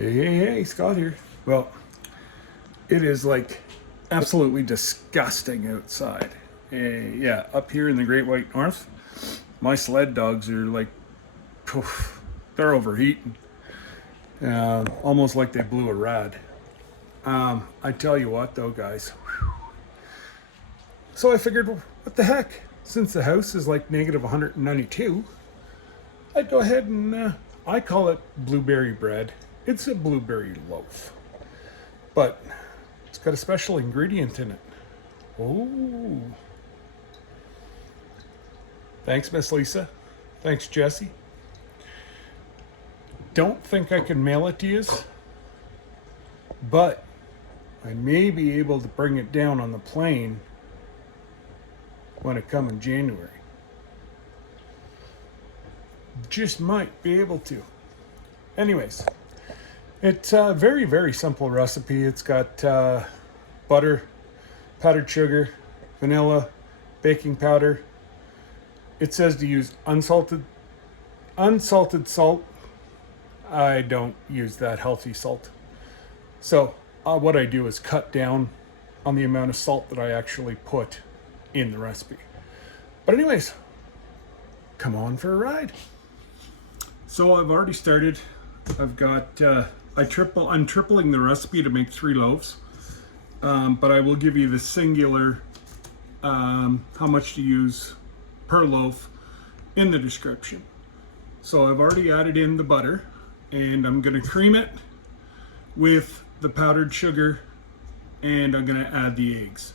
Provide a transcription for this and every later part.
Hey, Scott here. Well, it is like absolutely disgusting outside. Yeah, up here in the Great White North, my sled dogs are like, poof, they're overheating. Almost like they blew a rad. I tell you what, though, guys. So I figured, what the heck? Since the house is like negative 192, I'd go ahead and I call it blueberry bread. It's a blueberry loaf, but it's got a special ingredient in it. Oh, thanks, Miss Lisa. Thanks, Jesse. Don't think I can mail it to you, but I may be able to bring it down on the plane when it comes in January. Just might be able to. Anyways, it's a very, very simple recipe. It's got butter, powdered sugar, vanilla, baking powder. It says to use unsalted salt. I don't use that healthy salt. So what I do is cut down on the amount of salt that I actually put in the recipe. But anyways, come on for a ride. So I've already started. I've got I'm tripling the recipe to make 3 loaves. But I will give you the singular how much to use per loaf in the description. So I've already added in the butter, and I'm going to cream it with the powdered sugar, and I'm going to add the eggs.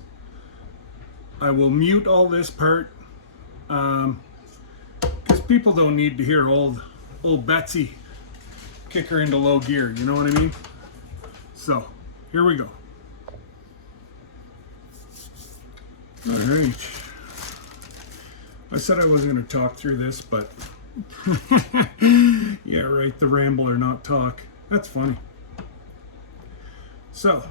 I will mute all this part because people don't need to hear old Betsy kick her into low gear, you know what I mean? So here we go. All right. I said I wasn't going to talk through this, but yeah, right, the rambler, not talk. That's funny. So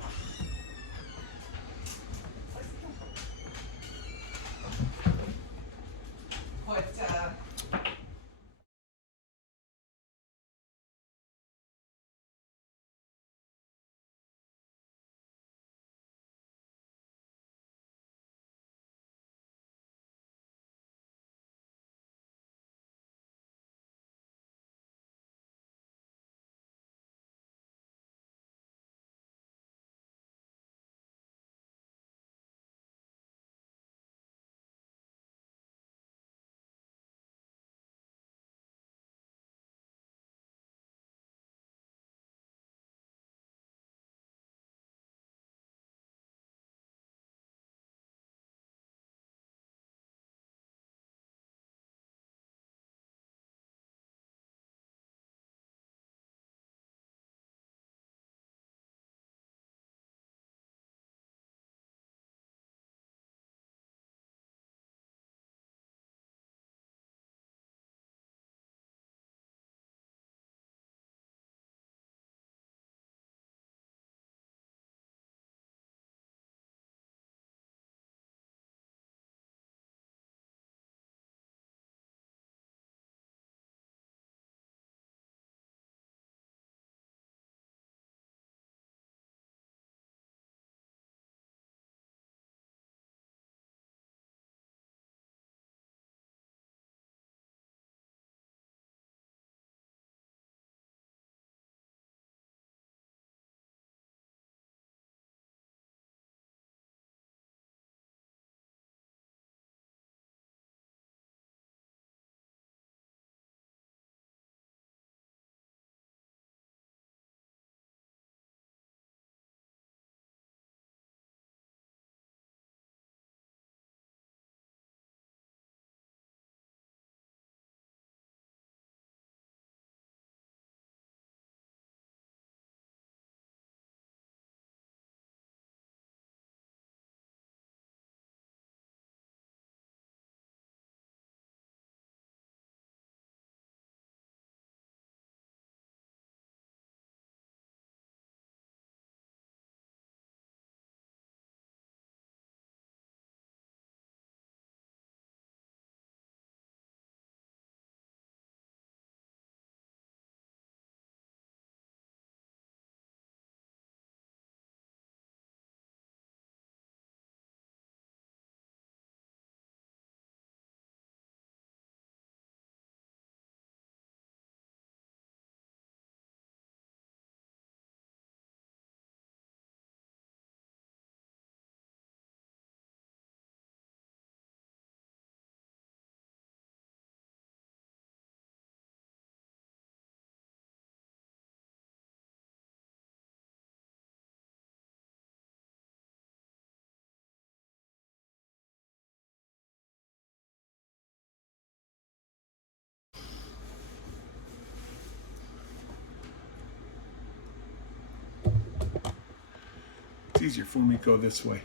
easier for me to go this way.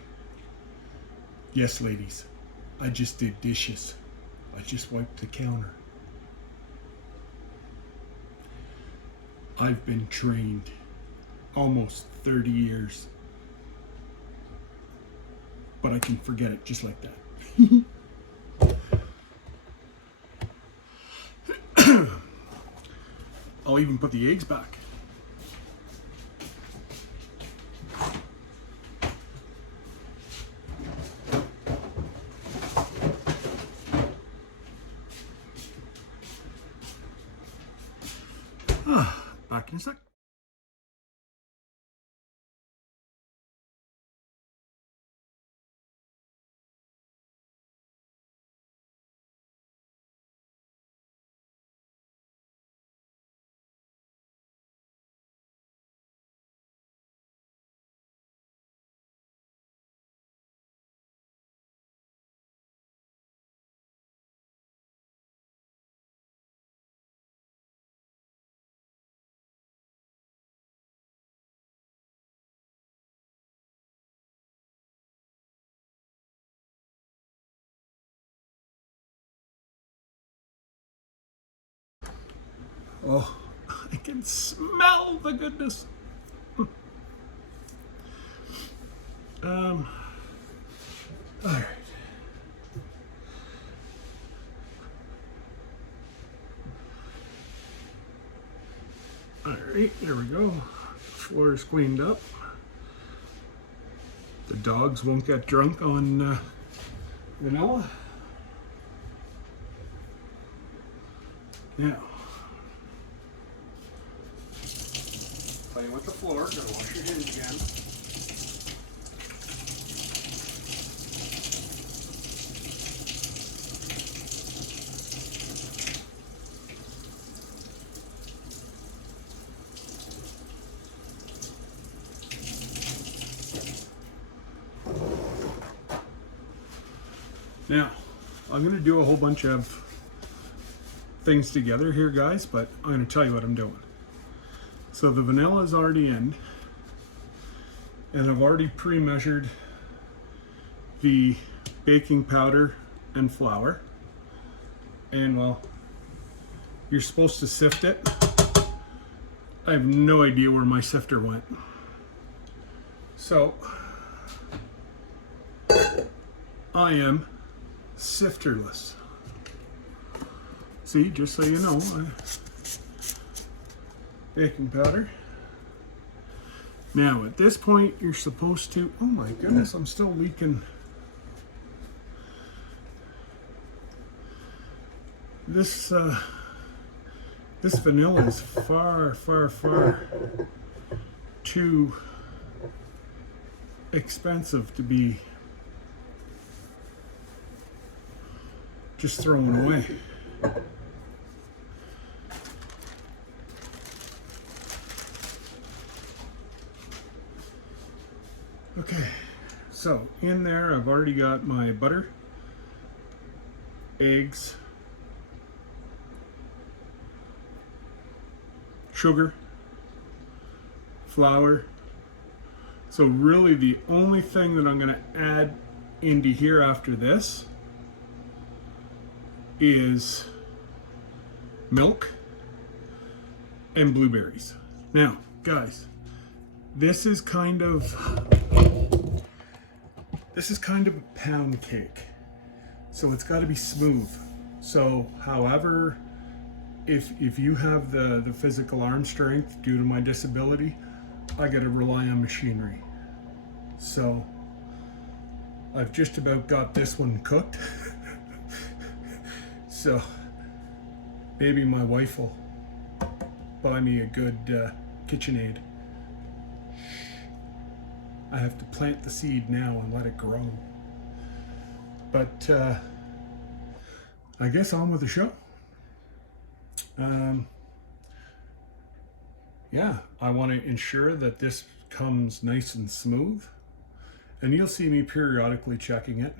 Yes, ladies, I just did dishes. I just wiped the counter. I've been trained almost 30 years. But I can forget it just like that. I'll even put the eggs back. Back in a sec. Oh, I can smell the goodness. All right. All right, there we go. Floor is cleaned up. The dogs won't get drunk on vanilla. Now, playing with the floor, gotta wash your hands again. Now, I'm going to do a whole bunch of things together here, guys, but I'm going to tell you what I'm doing. So the vanilla is already in, and I've already pre-measured the baking powder and flour. And well, you're supposed to sift it. I have no idea where my sifter went. So I am sifterless. See, just so you know, baking powder. Now at this point you're supposed to, oh my goodness, I'm still leaking. This vanilla is far too expensive to be just throwing away. Okay, so in there I've already got my butter, eggs, sugar, flour. So really the only thing that I'm going to add into here after this is milk and blueberries. Now, guys, this is kind of a pound cake, so it's got to be smooth. So however, if you have the physical arm strength due to my disability, I got to rely on machinery. So I've just about got this one cooked. So maybe my wife will buy me a good KitchenAid. I have to plant the seed now and let it grow. But I guess on with the show. Yeah, I want to ensure that this comes nice and smooth, and you'll see me periodically checking it.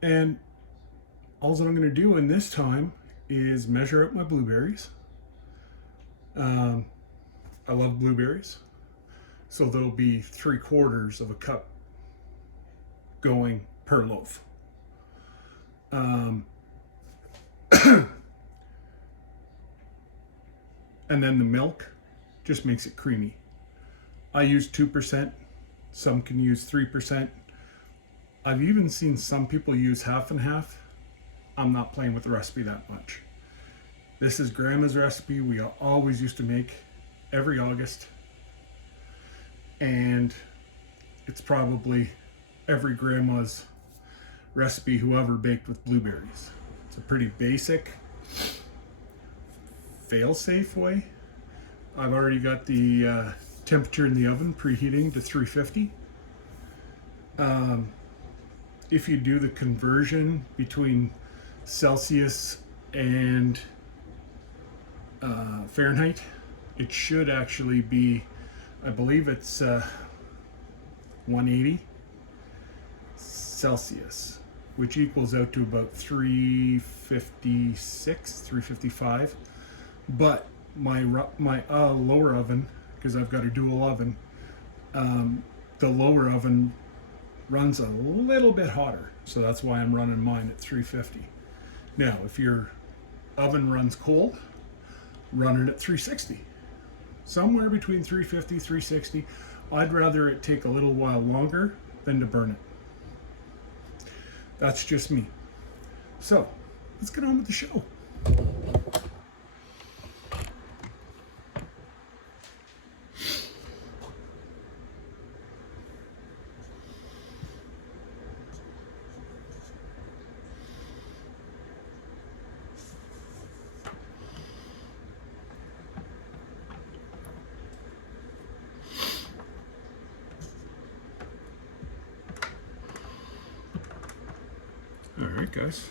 And all that I'm going to do in this time is measure up my blueberries. I love blueberries, So there'll be 3/4 of a cup going per loaf. Um, and then the milk just makes it creamy. I use 2%. Some can use 3%. I've even seen some people use half and half. I'm not playing with the recipe that much. This is Grandma's recipe. We always used to make every August. And it's probably every grandma's recipe who ever baked with blueberries. It's a pretty basic, fail-safe way. I've already got the temperature in the oven preheating to 350. If you do the conversion between Celsius and Fahrenheit, it should actually be, I believe it's 180 Celsius, which equals out to about 356, 355. But my lower oven, because I've got a dual oven, the lower oven runs a little bit hotter, so that's why I'm running mine at 350. Now, if your oven runs cold, run it at 360. Somewhere between 350, 360. I'd rather it take a little while longer than to burn it. That's just me. So, let's get on with the show. Alright guys,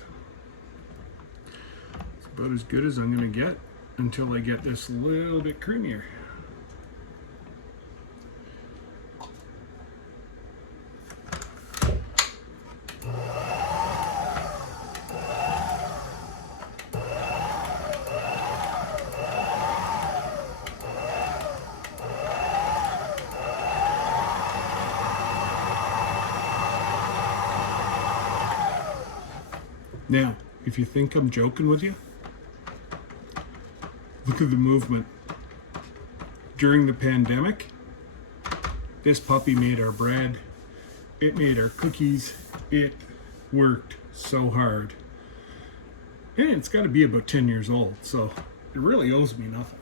it's about as good as I'm going to get until I get this a little bit creamier. Now, if you think I'm joking with you, look at the movement. During the pandemic, this puppy made our bread, it made our cookies, it worked so hard. And it's got to be about 10 years old, so it really owes me nothing.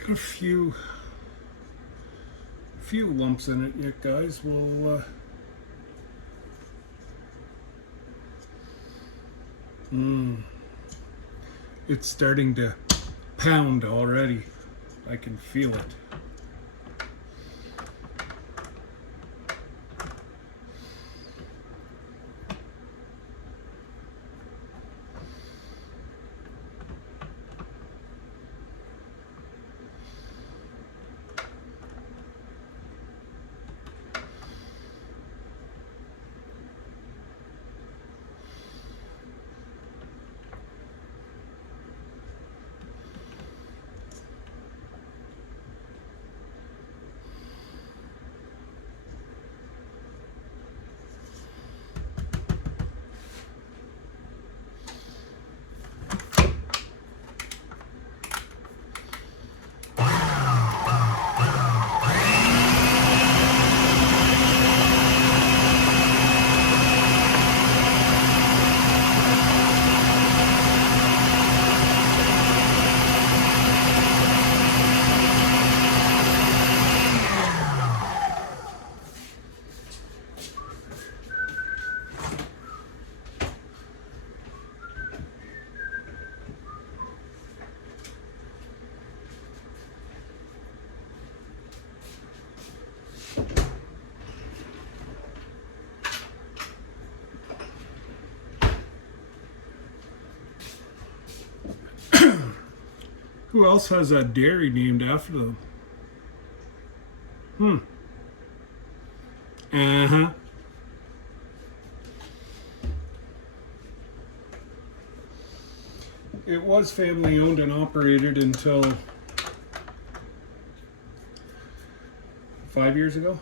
Got a few lumps in it yet, guys. We'll it's starting to pound already. I can feel it. Who else has a dairy named after them? Uh-huh. It was family owned and operated until 5 years ago.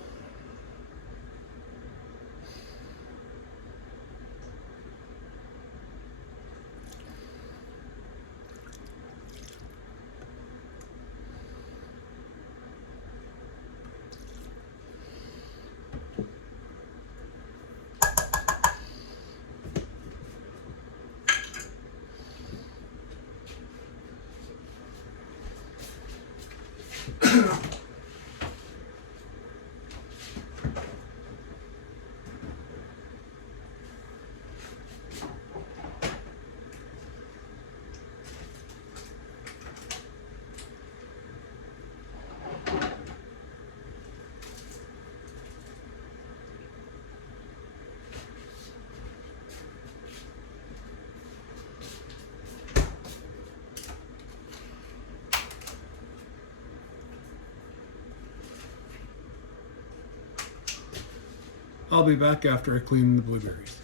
I'll be back after I clean the blueberries.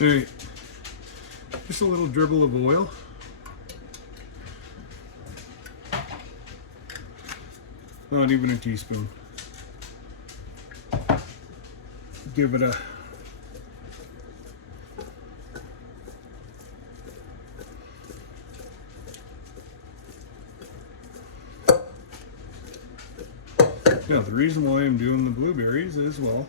All right, just a little dribble of oil. Not even a teaspoon. Give it a Now, the reason why I'm doing the blueberries is, well,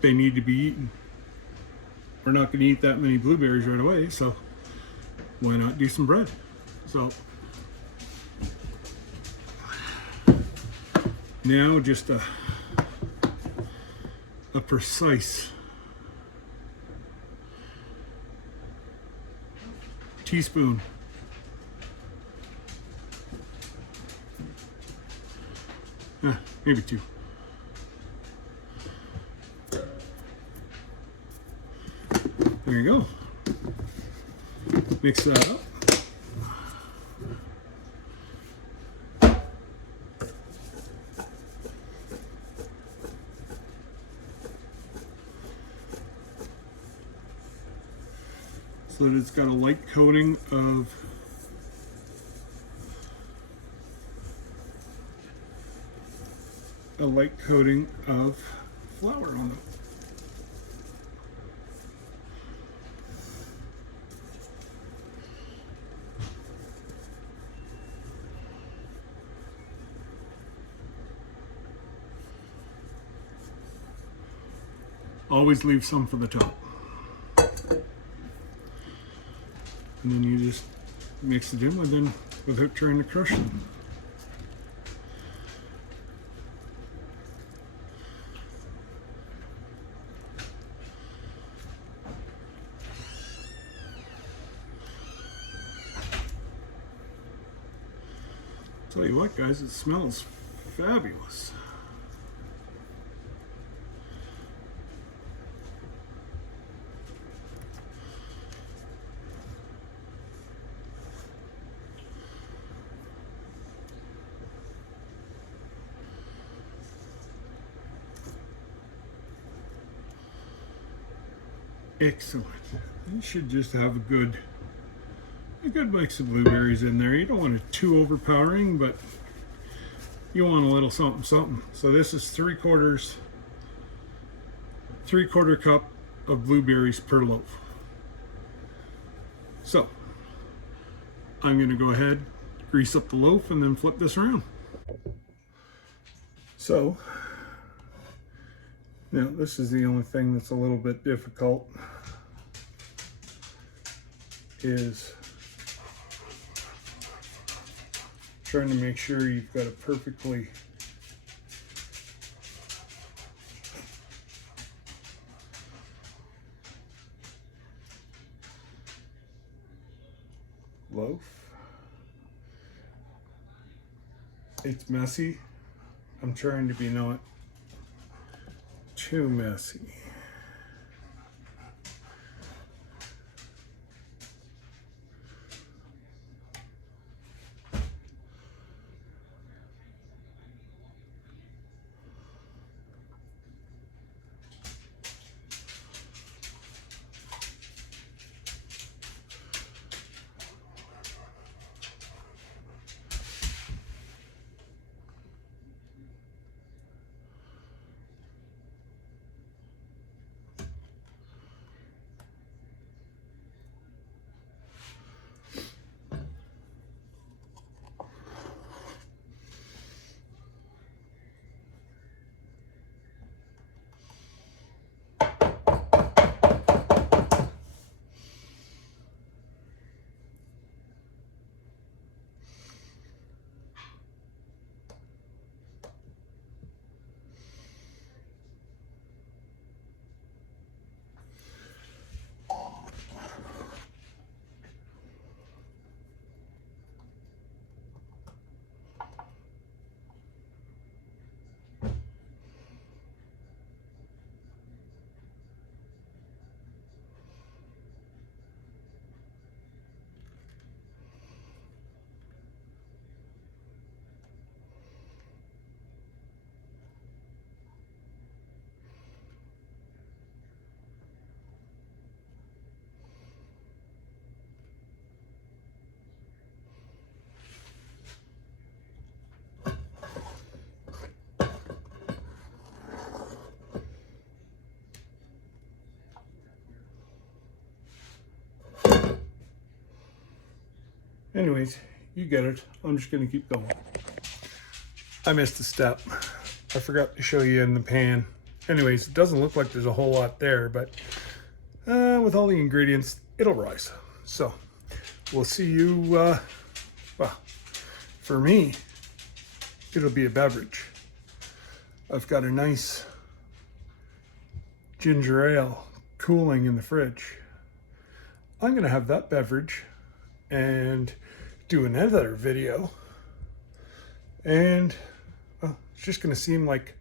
they need to be eaten. We're not going to eat that many blueberries right away, so why not do some bread? So now just a precise teaspoon maybe two. There you go. Mix that up. So that it's got a light coating of flour on it. Always leave some for the top. And then you just mix it in without trying to crush it. Tell you what, guys, it smells fabulous. Excellent. You should just have a good mix of blueberries in there. You don't want it too overpowering, but you want a little something something. So this is 3/4 cup of blueberries per loaf. So I'm going to go ahead, grease up the loaf, and then flip this around. So now this is the only thing that's a little bit difficult, is trying to make sure you've got a perfectly loaf. It's messy. I'm trying to be not too messy. Anyways, you get it. I'm just gonna keep going. I missed a step. I forgot to show you in the pan. Anyways, it doesn't look like there's a whole lot there, but with all the ingredients, it'll rise. So we'll see you, well, for me, it'll be a beverage. I've got a nice ginger ale cooling in the fridge. I'm gonna have that beverage and do another video. And well, it's just gonna seem like